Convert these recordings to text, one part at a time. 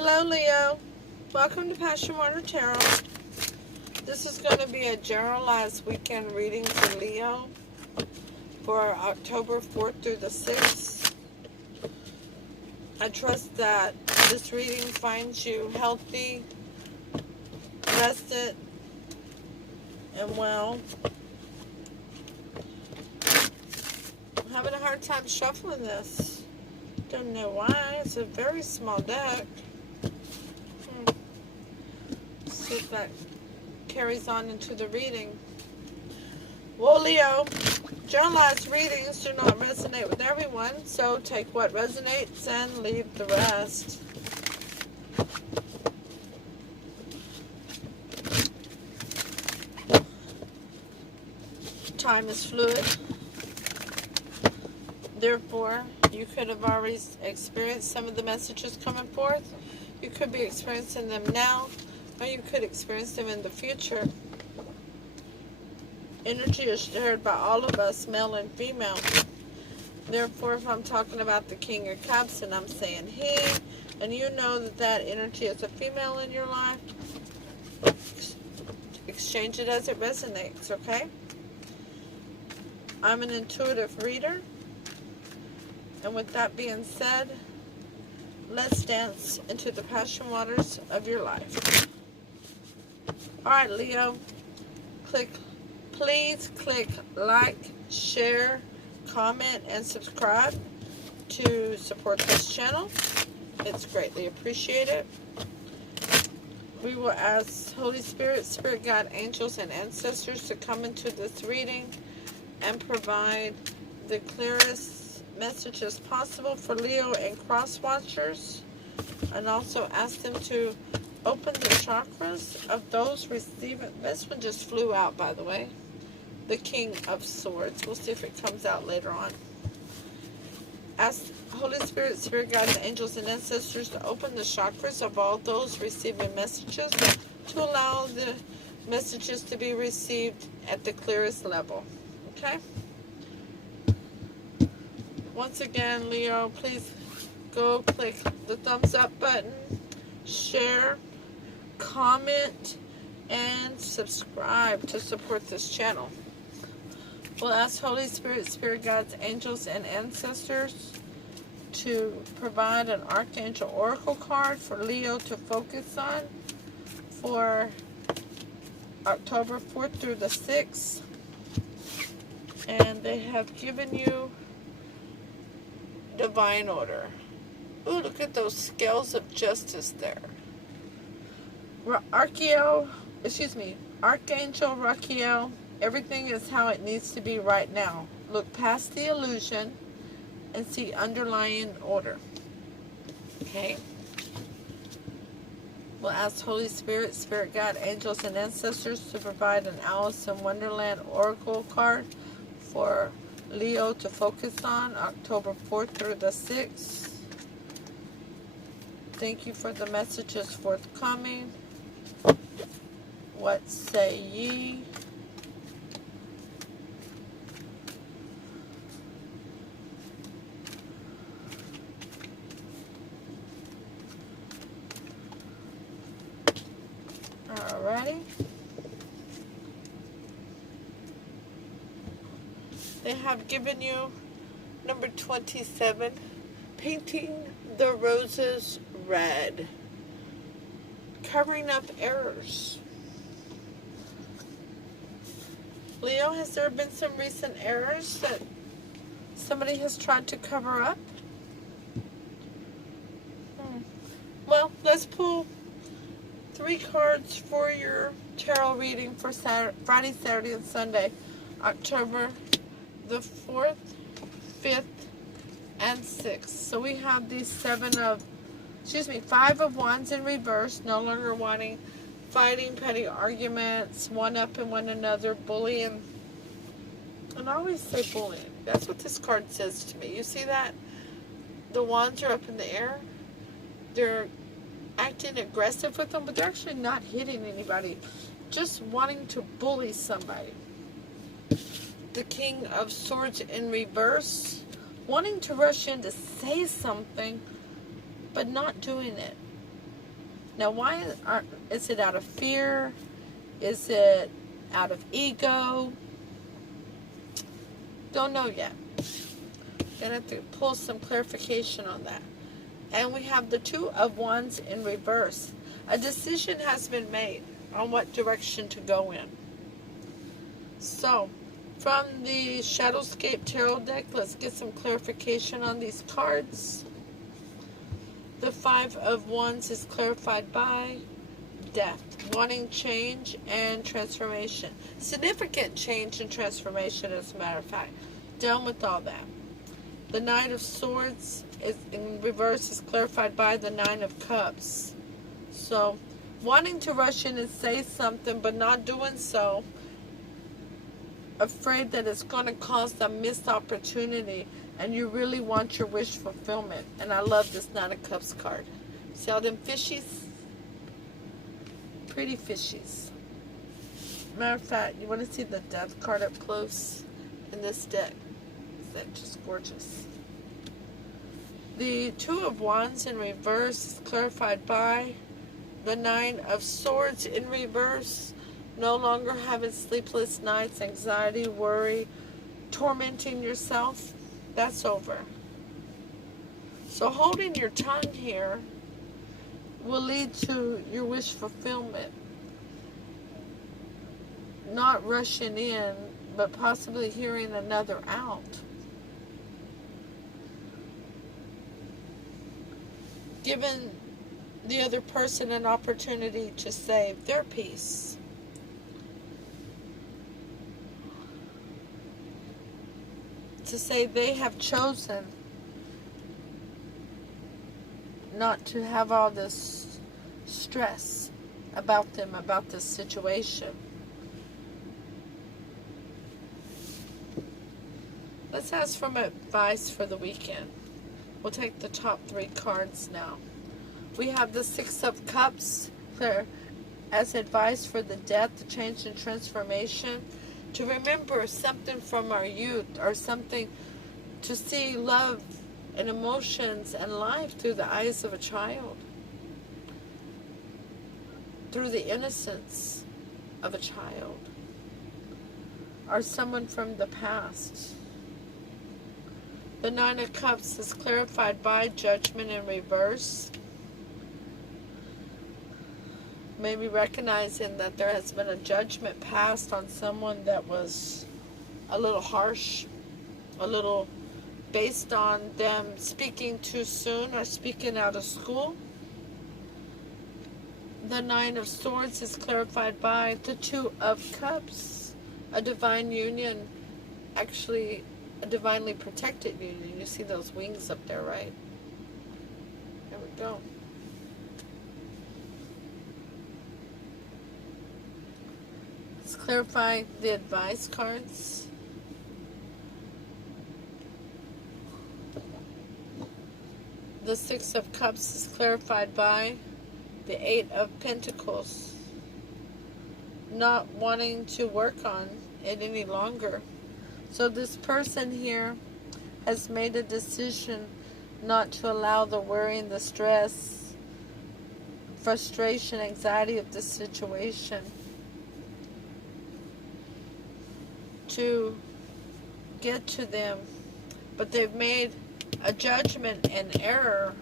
Hello, Leo. Welcome to Passion Water Tarot. This is going to be a generalized weekend reading for Leo for October 4th through the 6th. I trust that this reading finds you healthy, rested, and well. I'm having a hard time shuffling this. Don't know why. It's a very small deck. See if that carries on into the reading. Well, Leo, generalized readings do not resonate with everyone, so take what resonates and leave the rest. Time is fluid. Therefore, you could have already experienced some of the messages coming forth. You could be experiencing them now, or you could experience them in the future. Energy is shared by all of us, male and female. Therefore, if I'm talking about the King of Cups and I'm saying he, and you know that that energy is a female in your life, exchange it as it resonates, okay? I'm an intuitive reader. And with that being said, let's dance into the passion waters of your life. Alright, Leo, please click like, share, comment, and subscribe to support this channel. It's greatly appreciated. We will ask Holy Spirit, Spirit Guide, angels, and ancestors to come into this reading and provide the clearest messages possible for Leo and cross watchers, and also ask them to open the chakras of those receiving. This one just flew out, by the way. The King of Swords. We'll see if it comes out later on. Ask Holy Spirit, Spirit Guides, angels, and ancestors to open the chakras of all those receiving messages to allow the messages to be received at the clearest level. Okay? Once again, Leo, please go click the thumbs up button, share, comment, and subscribe to support this channel. We'll ask Holy Spirit, Spirit Guides, angels, and ancestors to provide an Archangel Oracle card for Leo to focus on for October 4th through the 6th. And they have given you Divine Order. Ooh, look at those scales of justice there. Archangel Raquiel, everything is how it needs to be right now. Look past the illusion and see underlying order. Okay? We'll ask Holy Spirit, Spirit Guide, angels, and ancestors to provide an Alice in Wonderland Oracle card for Leo to focus on October 4th through the 6th. Thank you for the messages forthcoming. What say ye? Alrighty. They have given you number 27, painting the roses red, covering up errors. Leo, has there been some recent errors that somebody has tried to cover up? Well, let's pull 3 cards for your tarot reading for Friday, Saturday, and Sunday, October the 4th, 5th, and 6th. So we have these 5 of Wands in reverse, no longer wanting, fighting, petty arguments, one-upping one another, bullying. And I always say bullying. That's what this card says to me. You see that? The Wands are up in the air. They're acting aggressive with them, but they're actually not hitting anybody. Just wanting to bully somebody. The King of Swords in reverse, wanting to rush in to say something, but not doing it. Now, why is it out of fear? Is it out of ego? Don't know yet. Gonna have to pull some clarification on that. And we have the Two of Wands in reverse. A decision has been made on what direction to go in. So, from the Shadowscape Tarot deck, let's get some clarification on these cards. The Five of Wands is clarified by death, wanting change and transformation. Significant change and transformation, as a matter of fact. Done with all that. The Knight of Swords is in reverse is clarified by the Nine of Cups. So, wanting to rush in and say something, but not doing so. Afraid that it's going to cause a missed opportunity, and you really want your wish fulfillment. And I love this Nine of Cups card. See all them fishies? Pretty fishies. Matter of fact, you want to see the Death card up close in this deck? Is that just gorgeous? The Two of Wands in reverse is clarified by the Nine of Swords in reverse. No longer having sleepless nights, anxiety, worry, tormenting yourself. That's over. So holding your tongue here will lead to your wish fulfillment. Not rushing in, but possibly hearing another out. Giving the other person an opportunity to save their peace. To say they have chosen not to have all this stress about them, about this situation. Let's ask for advice for the weekend. We'll take the top 3 cards now. We have the Six of Cups clear as advice for the death, the change and transformation. To remember something from our youth, or something to see love and emotions and life through the eyes of a child. Through the innocence of a child. Or someone from the past. The Nine of Cups is clarified by Judgment in reverse. Maybe recognizing that there has been a judgment passed on someone that was a little harsh, a little based on them speaking too soon or speaking out of school. The Nine of Swords is clarified by the Two of Cups, a divine union, actually a divinely protected union. You see those wings up there, right? There we go. Let's clarify the advice cards. The Six of Cups is clarified by the Eight of Pentacles. Not wanting to work on it any longer. So this person here has made a decision not to allow the worry and the stress, frustration, anxiety of the situation to get to them. But they've made a judgment and error,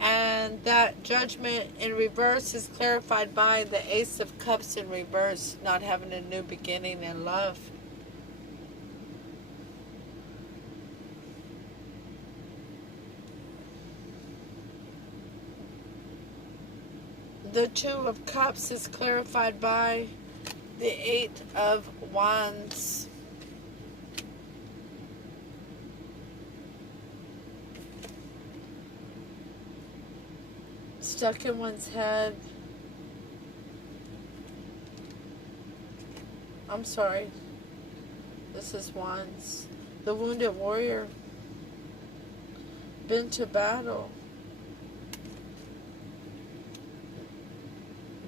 and that judgment in reverse is clarified by the Ace of Cups in reverse, not having a new beginning in love. The Two of Cups is clarified by the Eight of Wands. Stuck in one's head. I'm sorry. This is Wands. The Wounded Warrior. Been to battle.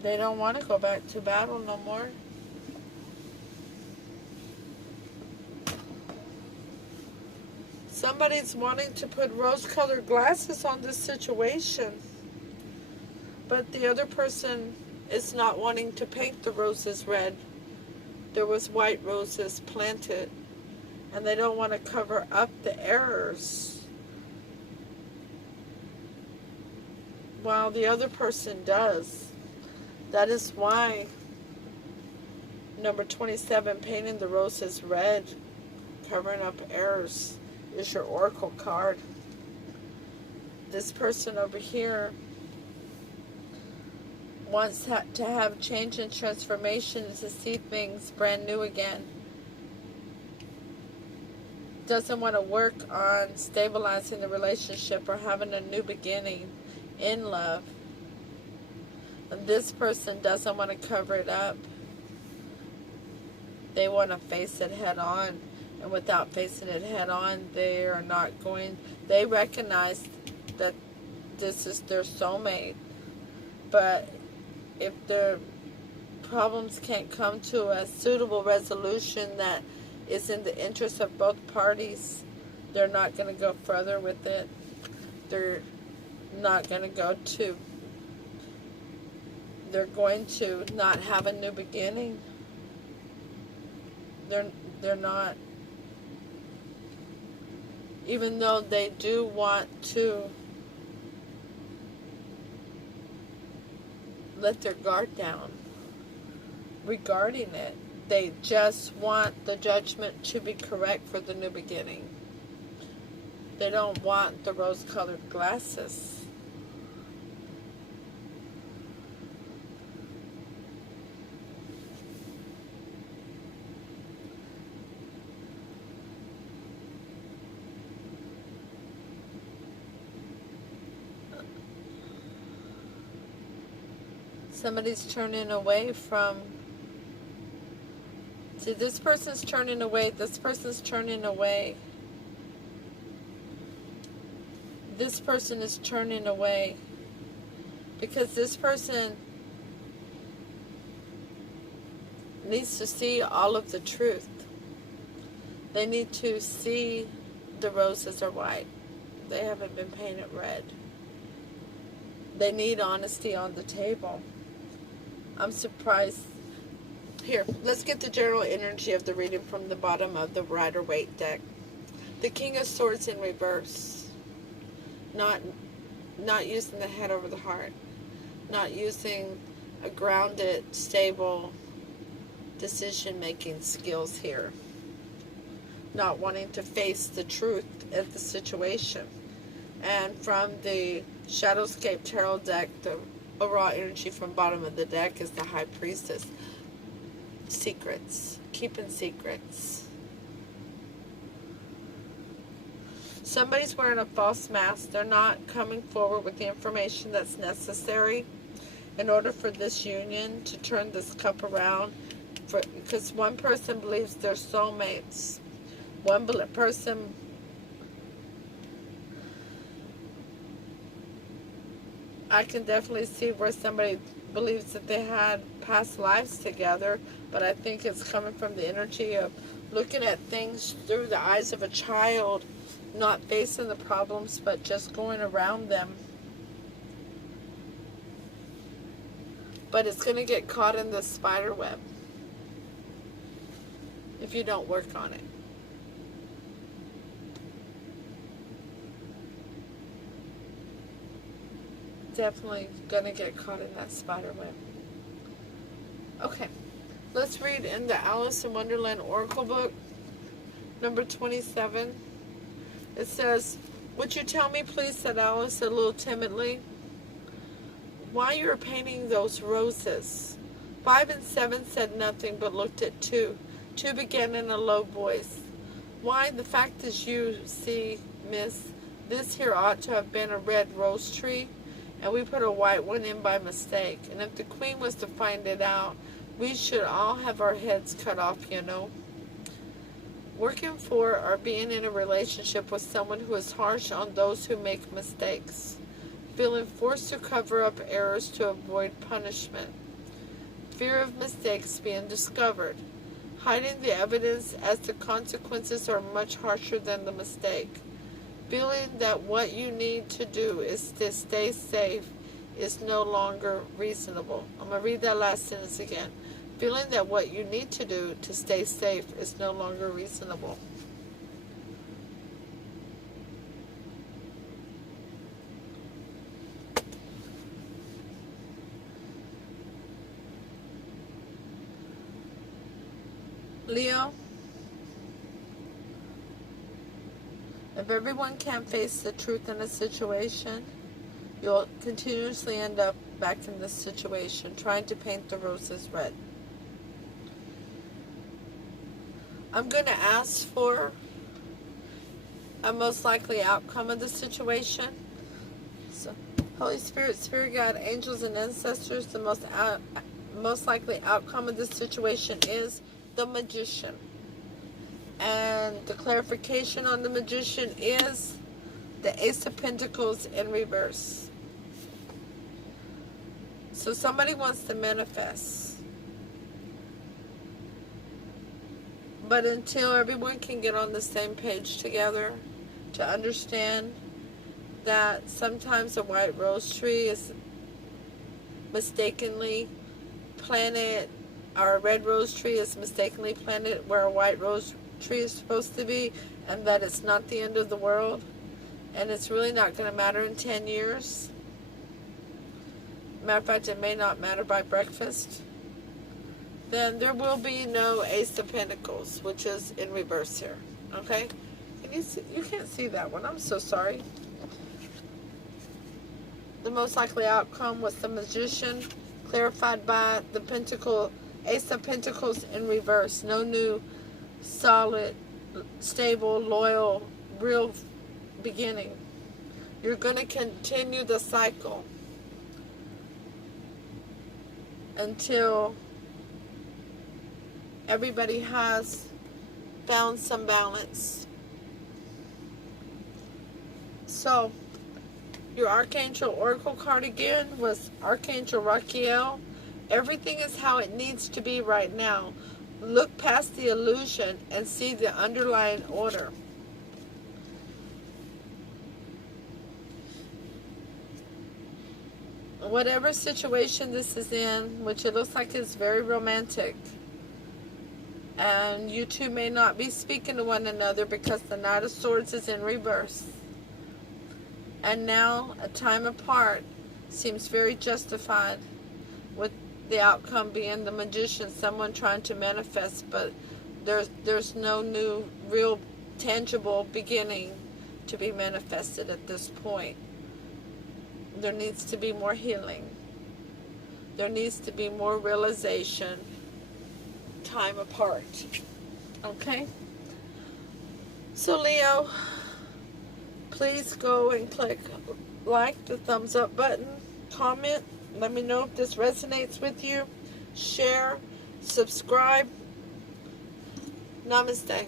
They don't want to go back to battle no more. Somebody's wanting to put rose-colored glasses on this situation. But the other person is not wanting to paint the roses red. There was white roses planted, and they don't want to cover up the errors, while the other person does. That is why number 27, painting the roses red, covering up errors, is your oracle card. This person over here wants to have change and transformation, to see things brand new again. Doesn't want to work on stabilizing the relationship or having a new beginning in love. And this person doesn't want to cover it up. They want to face it head on. And without facing it head on, they are not going. They recognize that this is their soulmate. But if the problems can't come to a suitable resolution that is in the interest of both parties, they're not going to go further with it. They're not going to go to. They're going to not have a new beginning. They're not. Even though they do want to let their guard down regarding it. They just want the judgment to be correct for the new beginning. They don't want the rose-colored glasses. Somebody's turning away from. See, this person's turning away. This person's turning away. This person is turning away. Because this person needs to see all of the truth. They need to see the roses are white. They haven't been painted red. They need honesty on the table. I'm surprised. Here, let's get the general energy of the reading from the bottom of the Rider-Waite deck. The King of Swords in reverse. Not using the head over the heart. Not using a grounded, stable decision-making skills here. Not wanting to face the truth of the situation. And from the Shadowscape Tarot deck, the overall energy from bottom of the deck is the High Priestess. Secrets. Keeping secrets. Somebody's wearing a false mask. They're not coming forward with the information that's necessary in order for this union to turn this cup around. Because one person believes they're soulmates. One person I can definitely see where somebody believes that they had past lives together, but I think it's coming from the energy of looking at things through the eyes of a child, not facing the problems, but just going around them. But it's going to get caught in the spider web if you don't work on it. Definitely gonna get caught in that spider web. Okay, let's read in the Alice in Wonderland Oracle book, number 27. It says, "Would you tell me, please," said Alice a little timidly, "why you are painting those roses?" 5 and 7 said nothing but looked at 2. 2 began in a low voice. "Why, the fact is, you see, miss, this here ought to have been a red rose tree, and we put a white one in by mistake. And if the Queen was to find it out, we should all have our heads cut off, you know." Working for or being in a relationship with someone who is harsh on those who make mistakes. Feeling forced to cover up errors to avoid punishment. Fear of mistakes being discovered. Hiding the evidence as the consequences are much harsher than the mistake. Feeling that what you need to do is to stay safe is no longer reasonable. I'm going to read that last sentence again. Feeling that what you need to do to stay safe is no longer reasonable. Leo, if everyone can't face the truth in a situation, you'll continuously end up back in this situation, trying to paint the roses red. I'm going to ask for a most likely outcome of the situation. So, Holy Spirit, Spirit God, angels, and ancestors, the most likely outcome of this situation is the Magician. And the clarification on the Magician is the Ace of Pentacles in reverse. So somebody wants to manifest. But until everyone can get on the same page together to understand that sometimes a white rose tree is mistakenly planted, or a red rose tree is mistakenly planted where a white rose tree is supposed to be, and that it's not the end of the world, and it's really not going to matter in 10 years. Matter of fact, it may not matter by breakfast. Then there will be no Ace of Pentacles, which is in reverse here. Okay? Can you see? You can't see that one. I'm so sorry. The most likely outcome was the Magician, clarified by the Ace of Pentacles in reverse. No new, solid, stable, loyal, real beginning. You're going to continue the cycle until everybody has found some balance. So, your Archangel Oracle card again was Archangel Rachiel. Everything is how it needs to be right now. Look past the illusion and see the underlying order. Whatever situation this is in, which it looks like is very romantic, and you two may not be speaking to one another because the Knight of Swords is in reverse. And now a time apart seems very justified, with the outcome being the Magician, someone trying to manifest, but there's no new real tangible beginning to be manifested at this point. There needs to be more healing. There needs to be more realization. Time apart. Okay? So Leo, please go and click like, the thumbs up button, comment, let me know if this resonates with you, share, subscribe. Namaste.